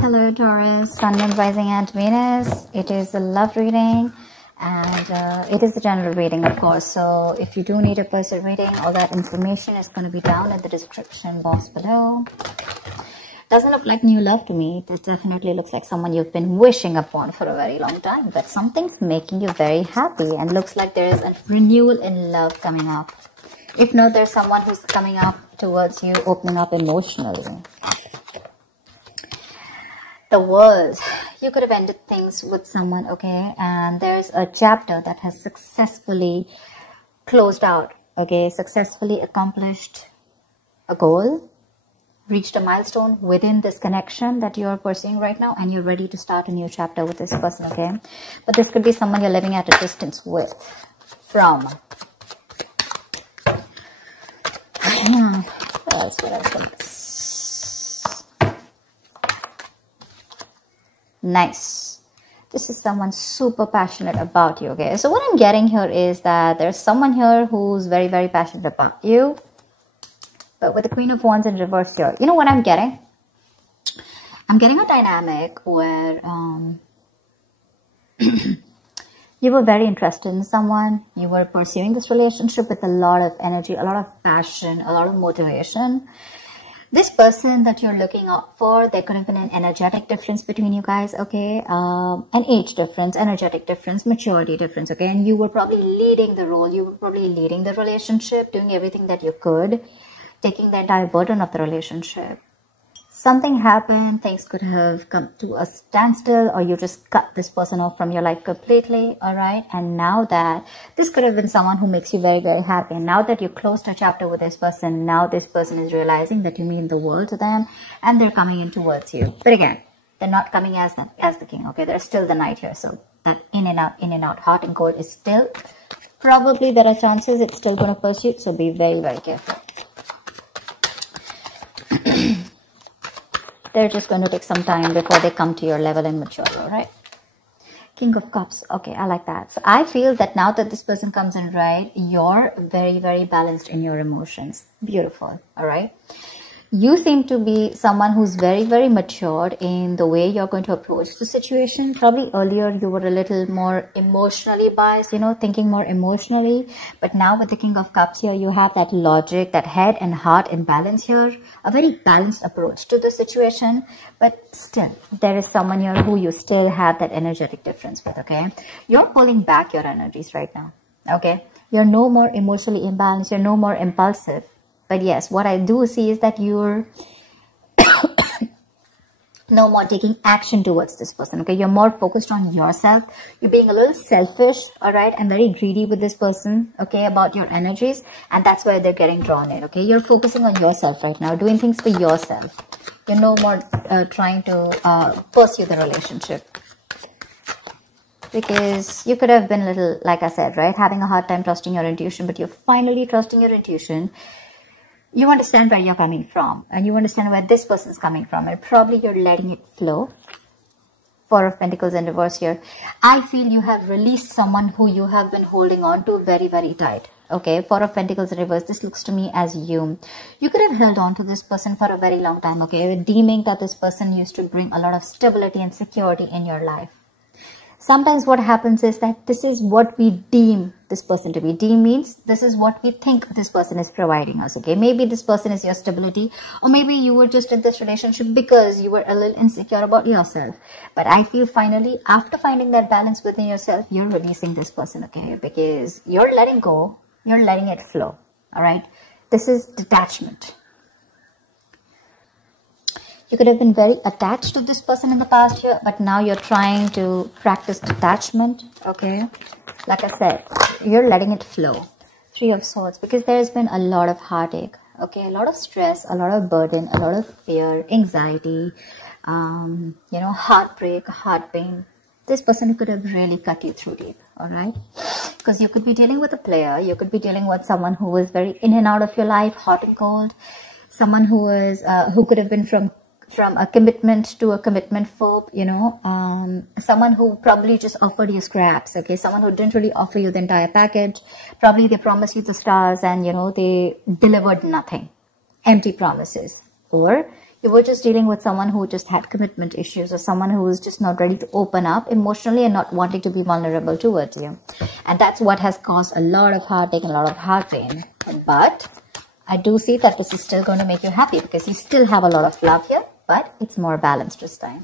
Hello Taurus, Sun, Moon, Rising and Venus. It is a love reading and it is a general reading, of course. So if you do need a personal reading, all that information is going to be down in the description box below. Doesn't look like new love to me. It definitely looks like someone you've been wishing upon for a very long time. But something's making you very happy and looks like there is a renewal in love coming up. If not, there's someone who's coming up towards you, opening up emotionally. The World. You could have ended things with someone, okay? And there's a chapter that has successfully closed out, okay? Successfully accomplished a goal, reached a milestone within this connection that you're pursuing right now, and you're ready to start a new chapter with this person, okay? But this could be someone you're living at a distance with, from. What else? Nice. This is someone super passionate about you, okay? So what I'm getting here is that there's someone here who's very, very passionate about you. But with the Queen of Wands in reverse here, you know what I'm getting? I'm getting a dynamic where you were very interested in someone. You were pursuing this relationship with a lot of energy, a lot of passion, a lot of motivation. This person that you're looking out for, there could have been an energetic difference between you guys, okay? An age difference, energetic difference, maturity difference, okay? And you were probably leading the role. You were probably leading the relationship, doing everything that you could, taking the entire burden of the relationship. Something happened, things could have come to a standstill, or you just cut this person off from your life completely, all right? And now that, this could have been someone who makes you very, very happy. And now that you closed a chapter with this person, now this person is realizing that you mean the world to them, and they're coming in towards you. But again, they're not coming as the king, okay? There's still the knight here, so that in and out, hot and cold is still, probably there are chances it's still going to pursue, so be very, very careful. They're just going to take some time before they come to your level and mature, all right? King of Cups. Okay, I like that. So I feel that now that this person comes in, right, you're very, very balanced in your emotions. Beautiful, all right? You seem to be someone who's very, very matured in the way you're going to approach the situation. Probably earlier you were a little more emotionally biased, you know, thinking more emotionally. But now with the King of Cups here, you have that logic, that head and heart in balance here. A very balanced approach to the situation. But still, there is someone here who you still have that energetic difference with, okay? You're pulling back your energies right now, okay? You're no more emotionally imbalanced. You're no more impulsive. But yes, what I do see is that you're no more taking action towards this person, okay? You're more focused on yourself. You're being a little selfish, all right? And very greedy with this person, okay, about your energies. And that's why they're getting drawn in, okay? You're focusing on yourself right now, doing things for yourself. You're no more trying to pursue the relationship. Because you could have been a little, like I said, right? Having a hard time trusting your intuition, but you're finally trusting your intuition. You understand where you're coming from, and you understand where this person's coming from, and probably you're letting it flow. Four of Pentacles in reverse here. I feel you have released someone who you have been holding on to very, very tight. Okay, Four of Pentacles in reverse. This looks to me as you. You could have held on to this person for a very long time, okay? Deeming that this person used to bring a lot of stability and security in your life. Sometimes what happens is that this is what we deem this person to be. Deem means this is what we think this person is providing us, okay? Maybe this person is your stability, or maybe you were just in this relationship because you were a little insecure about yourself. But I feel finally, after finding that balance within yourself, you're releasing this person, okay? Because you're letting go, you're letting it flow, all right? This is detachment. You could have been very attached to this person in the past year, but now you're trying to practice detachment, okay? Like I said, you're letting it flow. Three of Swords, because there's been a lot of heartache, okay? A lot of stress, a lot of burden, a lot of fear, anxiety, you know, heartbreak, heart pain. This person could have really cut you through deep, all right? Because you could be dealing with a player. You could be dealing with someone who was very in and out of your life, hot and cold. Someone who was, who could have been from a commitment to a commitment phobe, you know, someone who probably just offered you scraps, okay, someone who didn't really offer you the entire package. Probably they promised you the stars and, you know, they delivered nothing, empty promises. Or You were just dealing with someone who just had commitment issues, or someone who is just not ready to open up emotionally and not wanting to be vulnerable towards you. And that's what has caused a lot of heartache and a lot of heart pain. But I do see that this is still going to make you happy, because you still have a lot of love here, but it's more balanced this time.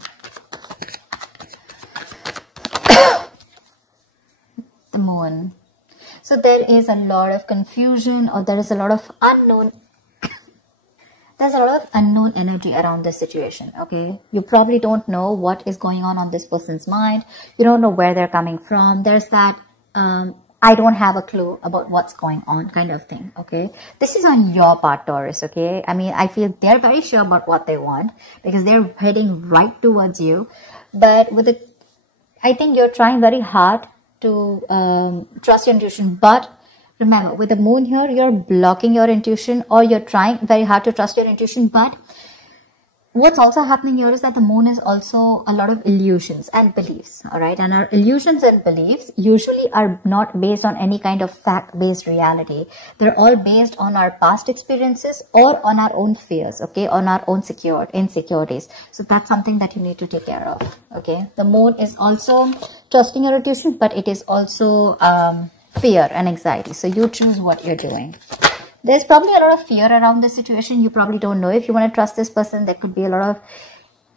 The moon. So there is a lot of confusion, or there is a lot of unknown. There's a lot of unknown energy around this situation, okay? You probably don't know what is going on this person's mind. You don't know where they're coming from. There's that, I don't have a clue about what's going on kind of thing, okay? This is on your part, Taurus, okay? I mean, I feel they're very sure about what they want, because they're heading right towards you. But with it, I think you're trying very hard to trust your intuition. But remember, with the moon here, you're blocking your intuition, or you're trying very hard to trust your intuition. But what's also happening here is that the moon is also a lot of illusions and beliefs, all right? And our illusions and beliefs usually are not based on any kind of fact-based reality. They're all based on our past experiences or on our own fears, okay? On our own insecurities. So that's something that you need to take care of, okay? The moon is also trusting your intuition, but it is also fear and anxiety. So you choose what you're doing. There's probably a lot of fear around this situation. You probably don't know if you want to trust this person. There could be a lot of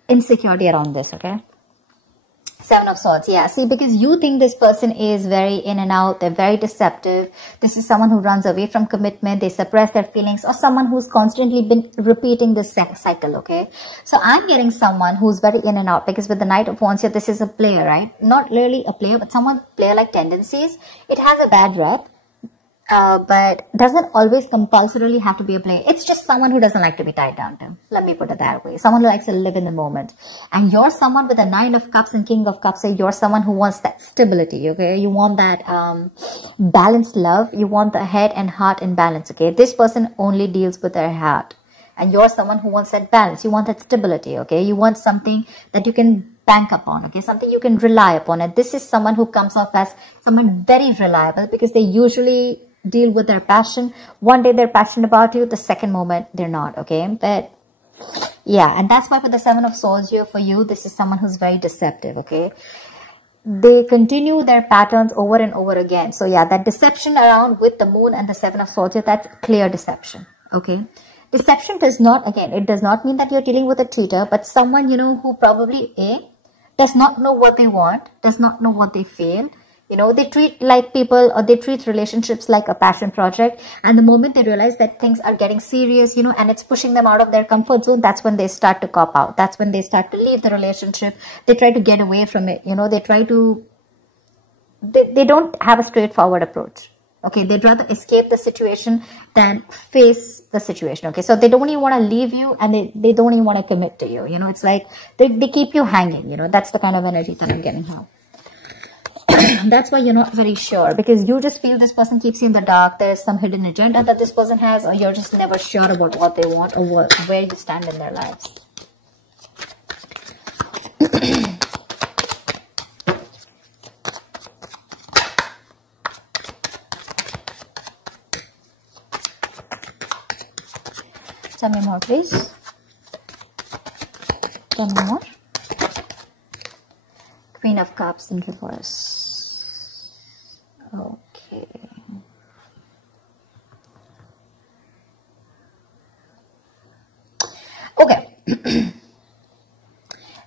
insecurity around this, okay? Seven of Swords. Yeah, see, because you think this person is very in and out. They're very deceptive. This is someone who runs away from commitment. They suppress their feelings, or someone who's constantly been repeating this cycle, okay? So I'm getting someone who's very in and out, because with the Knight of Wands here, this is a player, right? Not really a player, but someone player-like tendencies. It has a bad rep. But doesn't always compulsorily have to be a player. It's just someone who doesn't like to be tied down to. Let me put it that way. Someone who likes to live in the moment. And you're someone with a Nine of Cups and King of Cups. So you're someone who wants that stability, okay? You want that balanced love. You want the head and heart in balance, okay? This person only deals with their heart. And you're someone who wants that balance. You want that stability, okay? You want something that you can bank upon, okay? Something you can rely upon. And this is someone who comes off as someone very reliable, because they usually deal with their passion. One day they're passionate about you, the second moment they're not, okay? But yeah, and that's why with the Seven of Swords here for you, this is someone who's very deceptive, okay? They continue their patterns over and over again. So yeah, that deception around with the moon and the Seven of Swords here, that's clear deception, okay? Deception does not, again, it does not mean that you're dealing with a cheater, but someone, you know, who probably does not know what they want, does not know what they feel. You know, they treat like people, or they treat relationships like a passion project. And the moment they realize that things are getting serious, you know, and it's pushing them out of their comfort zone, that's when they start to cop out. That's when they start to leave the relationship. They try to get away from it. You know, they try to, they don't have a straightforward approach. Okay, they'd rather escape the situation than face the situation. Okay, so they don't even want to leave you, and they don't even want to commit to you. You know, it's like they keep you hanging. You know, that's the kind of energy that I'm getting now. That's why you're not very sure, because you just feel this person keeps you in the dark. There's some hidden agenda that this person has, or you're just never sure about what they want, or where you stand in their lives. Tell me more, please. Tell me more. Queen of Cups in reverse. Okay. Okay.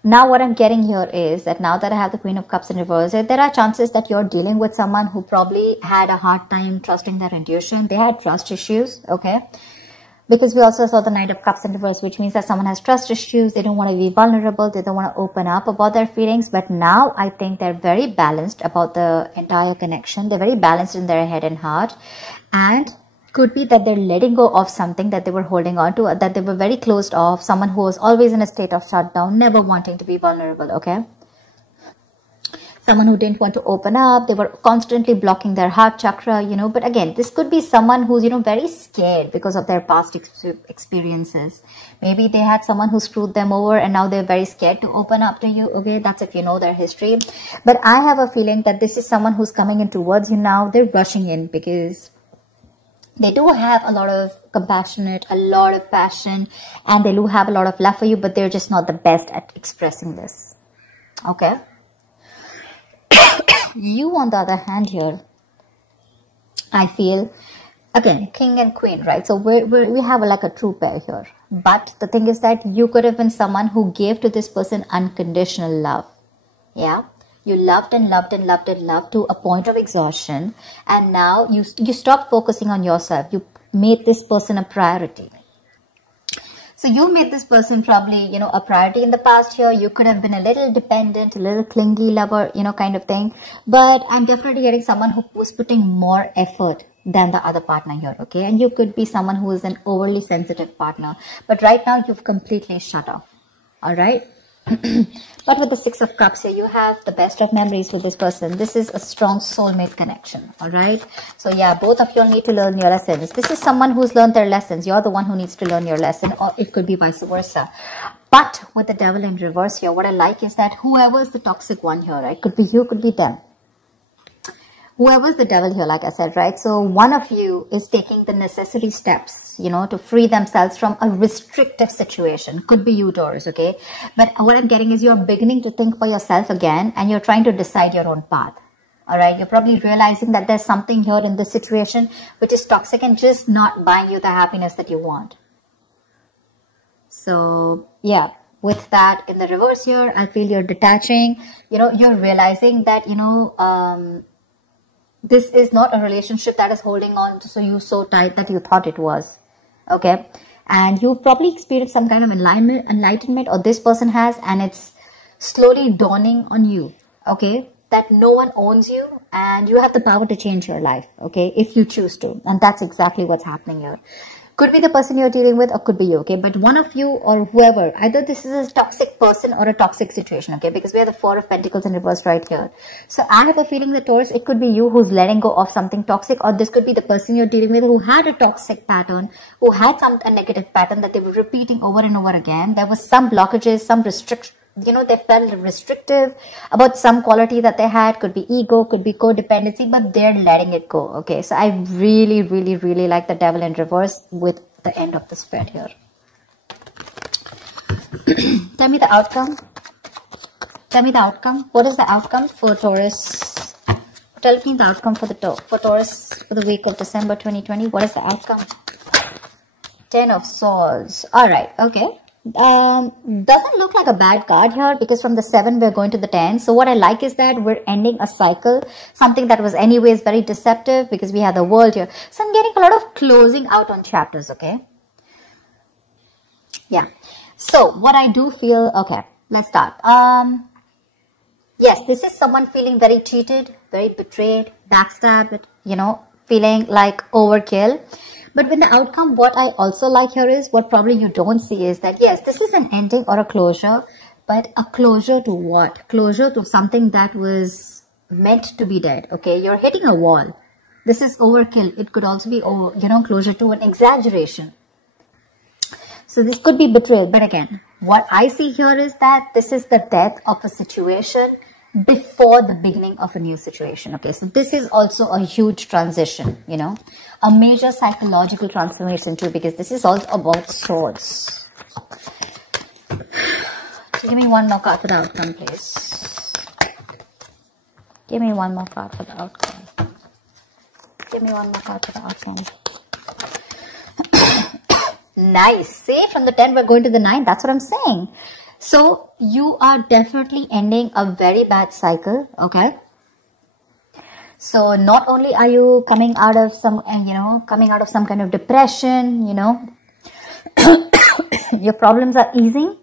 Now what I'm getting here is that now that I have the Queen of Cups in reverse, there are chances that you're dealing with someone who probably had a hard time trusting their intuition. They had trust issues, okay? Because we also saw the Knight of Cups in reverse, which means that someone has trust issues. They don't want to be vulnerable. They don't want to open up about their feelings. But now I think they're very balanced about the entire connection. They're very balanced in their head and heart. And could be that they're letting go of something that they were holding on to, that they were very closed off. Someone who was always in a state of shutdown, never wanting to be vulnerable, okay? Someone who didn't want to open up. They were constantly blocking their heart chakra, you know. But again, this could be someone who's, you know, very scared because of their past experiences. Maybe they had someone who screwed them over and now they're very scared to open up to you. Okay, that's if you know their history. But I have a feeling that this is someone who's coming in towards you now. They're rushing in because They do have a lot of compassionate, a lot of passion, and they do have a lot of love for you, but they're just not the best at expressing this. Okay? You, on the other hand here, I feel, again, king and queen, right? So we have like a true pair here. But the thing is that you could have been someone who gave to this person unconditional love. Yeah? You loved and loved and loved and loved to a point of exhaustion. And now you stopped focusing on yourself. You made this person a priority. So you made this person probably, you know, a priority in the past here. You could have been a little dependent, a little clingy lover, you know, kind of thing. But I'm definitely getting someone who was putting more effort than the other partner here, okay? And you could be someone who is an overly sensitive partner. But right now, you've completely shut off, all right? But with the Six of Cups here, you have the best of memories with this person. This is a strong soulmate connection, all right? So yeah, both of you need to learn your lessons. This is someone who's learned their lessons. You're the one who needs to learn your lesson, or it could be vice versa. But with the Devil in reverse here, what I like is that whoever is the toxic one here, right? Could be you, could be them. Whoever's the devil here, like I said, right? So one of you is taking the necessary steps, you know, to free themselves from a restrictive situation. Could be you, Taurus, okay? But what I'm getting is you're beginning to think for yourself again, and you're trying to decide your own path. All right? You're probably realizing that there's something here in this situation which is toxic and just not buying you the happiness that you want. So, yeah. With that in the reverse here, I feel you're detaching. You know, you're realizing that, you know, this is not a relationship that is holding on to you so tight that you thought it was, okay? And you probably experienced some kind of enlightenment, or this person has, and it's slowly dawning on you, okay? That no one owns you, and you have the power to change your life, okay? If you choose to, and that's exactly what's happening here. Could be the person you're dealing with, or could be you, okay? But one of you or whoever, either this is a toxic person or a toxic situation, okay? Because we have the Four of Pentacles in reverse right here. So I have a feeling that, Taurus, it could be you who's letting go of something toxic, or this could be the person you're dealing with who had a toxic pattern, who had a negative pattern that they were repeating over and over again. There was some blockages, some restriction. You know, they felt restrictive about some quality that they had. Could be ego, could be codependency, but they're letting it go, okay? So I really, really, really like the Devil in reverse with the end of the spread here. Tell me the outcome. Tell me the outcome. What is the outcome for Taurus? Tell me the outcome for Taurus for the week of December 2020. What is the outcome? 10 of Swords. All right, okay. Doesn't look like a bad card here, because from the 7 we're going to the 10. So what I like is that we're ending a cycle, something that was anyways very deceptive, because we have the World here. So I'm getting a lot of closing out on chapters, okay? Yeah. So what I do feel, okay, let's start. Yes, this is someone feeling very cheated, very betrayed, backstabbed, you know, feeling like overkill. But with the outcome, what I also like here is, what probably you don't see is that, yes, this is an ending or a closure, but a closure to what? Closure to something that was meant to be dead, okay? You're hitting a wall. This is overkill. It could also be, you know, closure to an exaggeration. So this could be betrayal. But again, what I see here is that this is the death of a situation before the beginning of a new situation, okay? So this is also a huge transition, you know, a major psychological transformation too, because this is all about swords. So give me one more card for the outcome, please. Give me one more card for the outcome. Give me one more card for the outcome. Nice. See, from the 10 we're going to the 9. That's what I'm saying. So you are definitely ending a very bad cycle, okay? So not only are you coming out of some, you know, coming out of some kind of depression, you know, your problems are easing,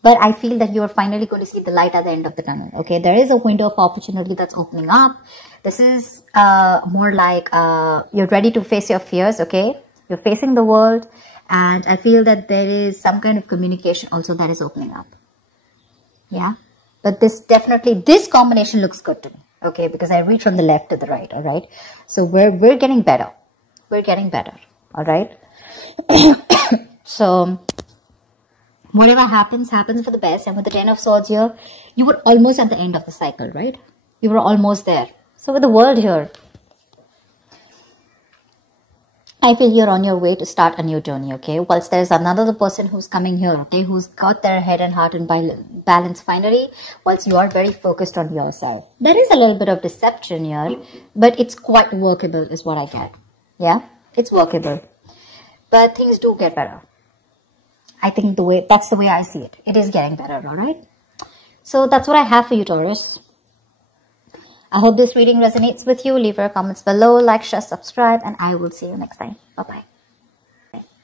but I feel that you are finally going to see the light at the end of the tunnel, okay? There is a window of opportunity that's opening up. This is more like you're ready to face your fears, okay? You're facing the world. And I feel that there is some kind of communication also that is opening up. Yeah. But this definitely, this combination looks good to me. Okay. Because I read from the left to the right. All right. So we're getting better. We're getting better. All right. So whatever happens, happens for the best. And with the 10 of Swords here, you were almost at the end of the cycle, right? You were almost there. So with the World here, I feel you're on your way to start a new journey, okay? Whilst there's another person who's coming here, okay, who's got their head and heart in balance finally, whilst you are very focused on yourself. There is a little bit of deception here, but it's quite workable is what I get. Yeah, it's workable. But things do get better. I think that's the way I see it. It is getting better, all right? So that's what I have for you, Taurus. I hope this reading resonates with you. Leave your comments below, like, share, subscribe, and I will see you next time. Bye-bye.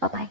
Bye-bye.